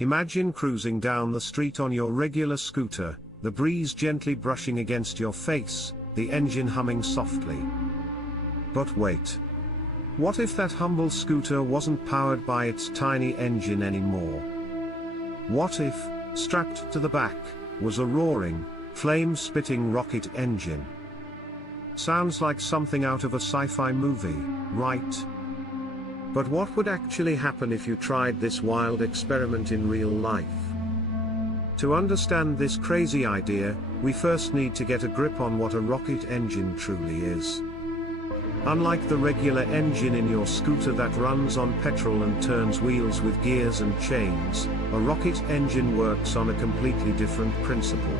Imagine cruising down the street on your regular scooter, the breeze gently brushing against your face, the engine humming softly. But wait. What if that humble scooter wasn't powered by its tiny engine anymore? What if, strapped to the back, was a roaring, flame-spitting rocket engine? Sounds like something out of a sci-fi movie, right? But what would actually happen if you tried this wild experiment in real life? To understand this crazy idea, we first need to get a grip on what a rocket engine truly is. Unlike the regular engine in your scooter that runs on petrol and turns wheels with gears and chains, a rocket engine works on a completely different principle.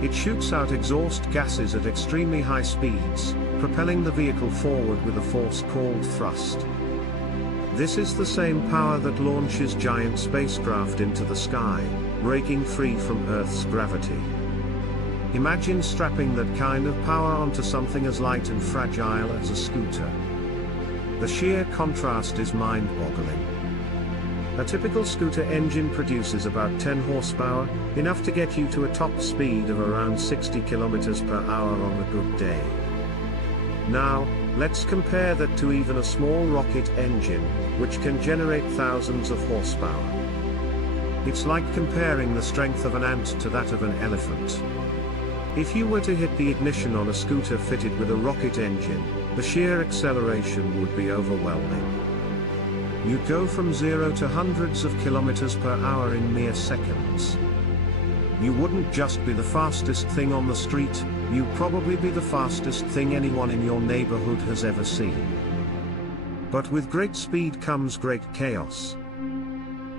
It shoots out exhaust gases at extremely high speeds, propelling the vehicle forward with a force called thrust. This is the same power that launches giant spacecraft into the sky, breaking free from Earth's gravity. Imagine strapping that kind of power onto something as light and fragile as a scooter. The sheer contrast is mind-boggling. A typical scooter engine produces about 10 horsepower, enough to get you to a top speed of around 60 km per hour on a good day. Now, let's compare that to even a small rocket engine, which can generate thousands of horsepower. It's like comparing the strength of an ant to that of an elephant. If you were to hit the ignition on a scooter fitted with a rocket engine, the sheer acceleration would be overwhelming. You'd go from 0 to hundreds of kilometers per hour in mere seconds. You wouldn't just be the fastest thing on the street, you'd probably be the fastest thing anyone in your neighborhood has ever seen. But with great speed comes great chaos.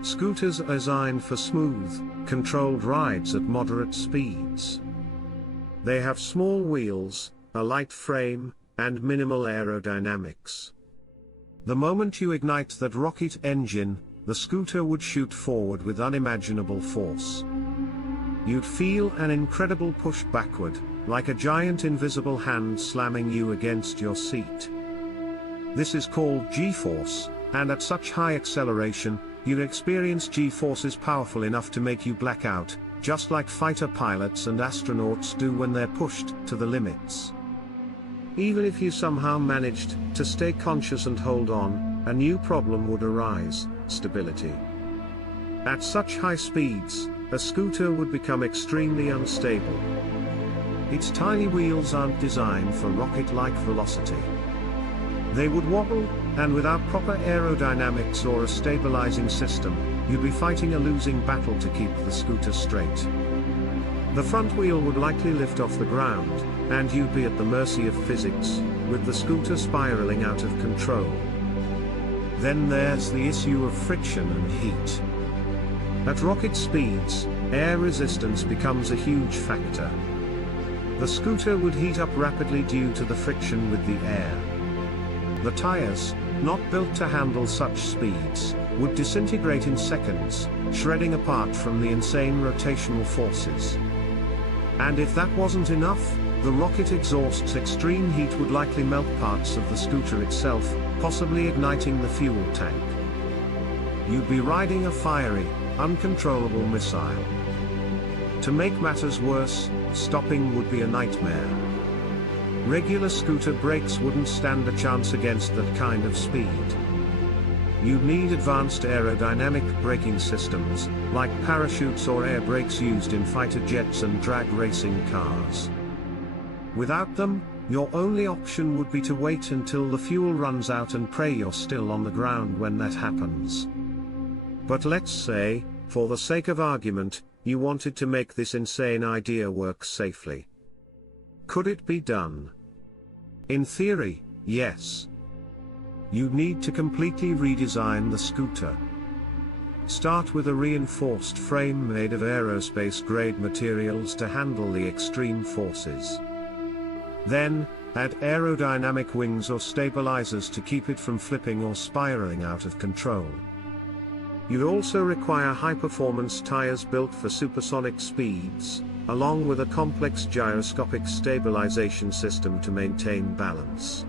Scooters are designed for smooth, controlled rides at moderate speeds. They have small wheels, a light frame, and minimal aerodynamics. The moment you ignite that rocket engine, the scooter would shoot forward with unimaginable force. You'd feel an incredible push backward, like a giant invisible hand slamming you against your seat. This is called G-force, and at such high acceleration, you'd experience G-forces powerful enough to make you black out, just like fighter pilots and astronauts do when they're pushed to the limits. Even if you somehow managed to stay conscious and hold on, a new problem would arise: stability. At such high speeds, a scooter would become extremely unstable. Its tiny wheels aren't designed for rocket-like velocity. They would wobble, and without proper aerodynamics or a stabilizing system, you'd be fighting a losing battle to keep the scooter straight. The front wheel would likely lift off the ground, and you'd be at the mercy of physics, with the scooter spiraling out of control. Then there's the issue of friction and heat. At rocket speeds, air resistance becomes a huge factor. The scooter would heat up rapidly due to the friction with the air. The tires, not built to handle such speeds, would disintegrate in seconds, shredding apart from the insane rotational forces. And if that wasn't enough, the rocket exhaust's extreme heat would likely melt parts of the scooter itself, possibly igniting the fuel tank. You'd be riding a fiery, uncontrollable missile. To make matters worse, stopping would be a nightmare. Regular scooter brakes wouldn't stand a chance against that kind of speed. You'd need advanced aerodynamic braking systems, like parachutes or air brakes used in fighter jets and drag racing cars. Without them, your only option would be to wait until the fuel runs out and pray you're still on the ground when that happens. But let's say, for the sake of argument, you wanted to make this insane idea work safely. Could it be done? In theory, yes. You'd need to completely redesign the scooter. Start with a reinforced frame made of aerospace-grade materials to handle the extreme forces. Then, add aerodynamic wings or stabilizers to keep it from flipping or spiraling out of control. You'd also require high-performance tires built for supersonic speeds, along with a complex gyroscopic stabilization system to maintain balance.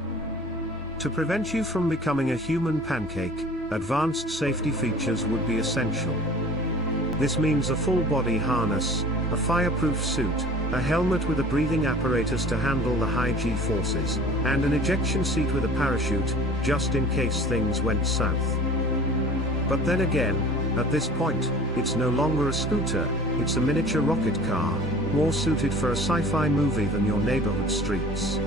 To prevent you from becoming a human pancake, advanced safety features would be essential. This means a full-body harness, a fireproof suit, a helmet with a breathing apparatus to handle the high G-forces, and an ejection seat with a parachute, just in case things went south. But then again, at this point, it's no longer a scooter, it's a miniature rocket car, more suited for a sci-fi movie than your neighborhood streets.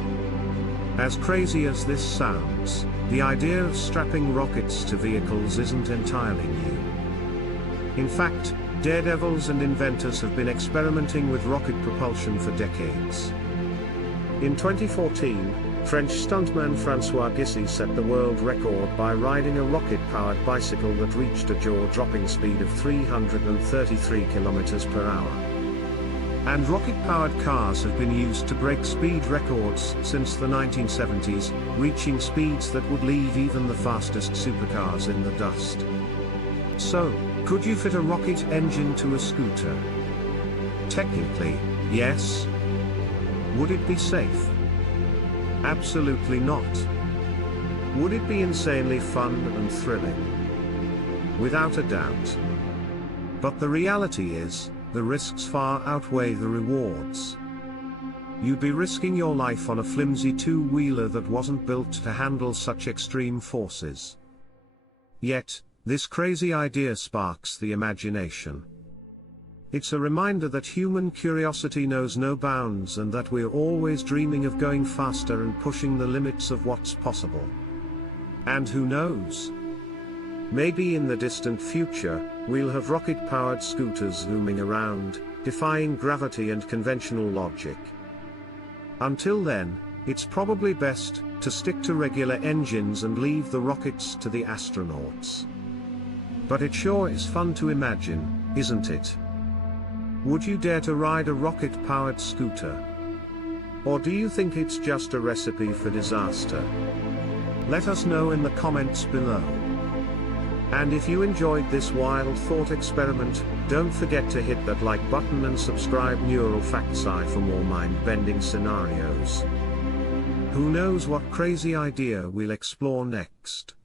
As crazy as this sounds, the idea of strapping rockets to vehicles isn't entirely new. In fact, daredevils and inventors have been experimenting with rocket propulsion for decades. In 2014, French stuntman François Gissy set the world record by riding a rocket-powered bicycle that reached a jaw-dropping speed of 333 km/h. And rocket-powered cars have been used to break speed records since the 1970s, reaching speeds that would leave even the fastest supercars in the dust. So, could you fit a rocket engine to a scooter? Technically, yes. Would it be safe? Absolutely not. Would it be insanely fun and thrilling? Without a doubt. But the reality is, the risks far outweigh the rewards. You'd be risking your life on a flimsy two-wheeler that wasn't built to handle such extreme forces. Yet, this crazy idea sparks the imagination. It's a reminder that human curiosity knows no bounds and that we're always dreaming of going faster and pushing the limits of what's possible. And who knows? Maybe in the distant future, we'll have rocket-powered scooters zooming around, defying gravity and conventional logic. Until then, it's probably best to stick to regular engines and leave the rockets to the astronauts. But it sure is fun to imagine, isn't it? Would you dare to ride a rocket-powered scooter? Or do you think it's just a recipe for disaster? Let us know in the comments below. And if you enjoyed this wild thought experiment, don't forget to hit that like button and subscribe Neural Factsci for more mind-bending scenarios. Who knows what crazy idea we'll explore next?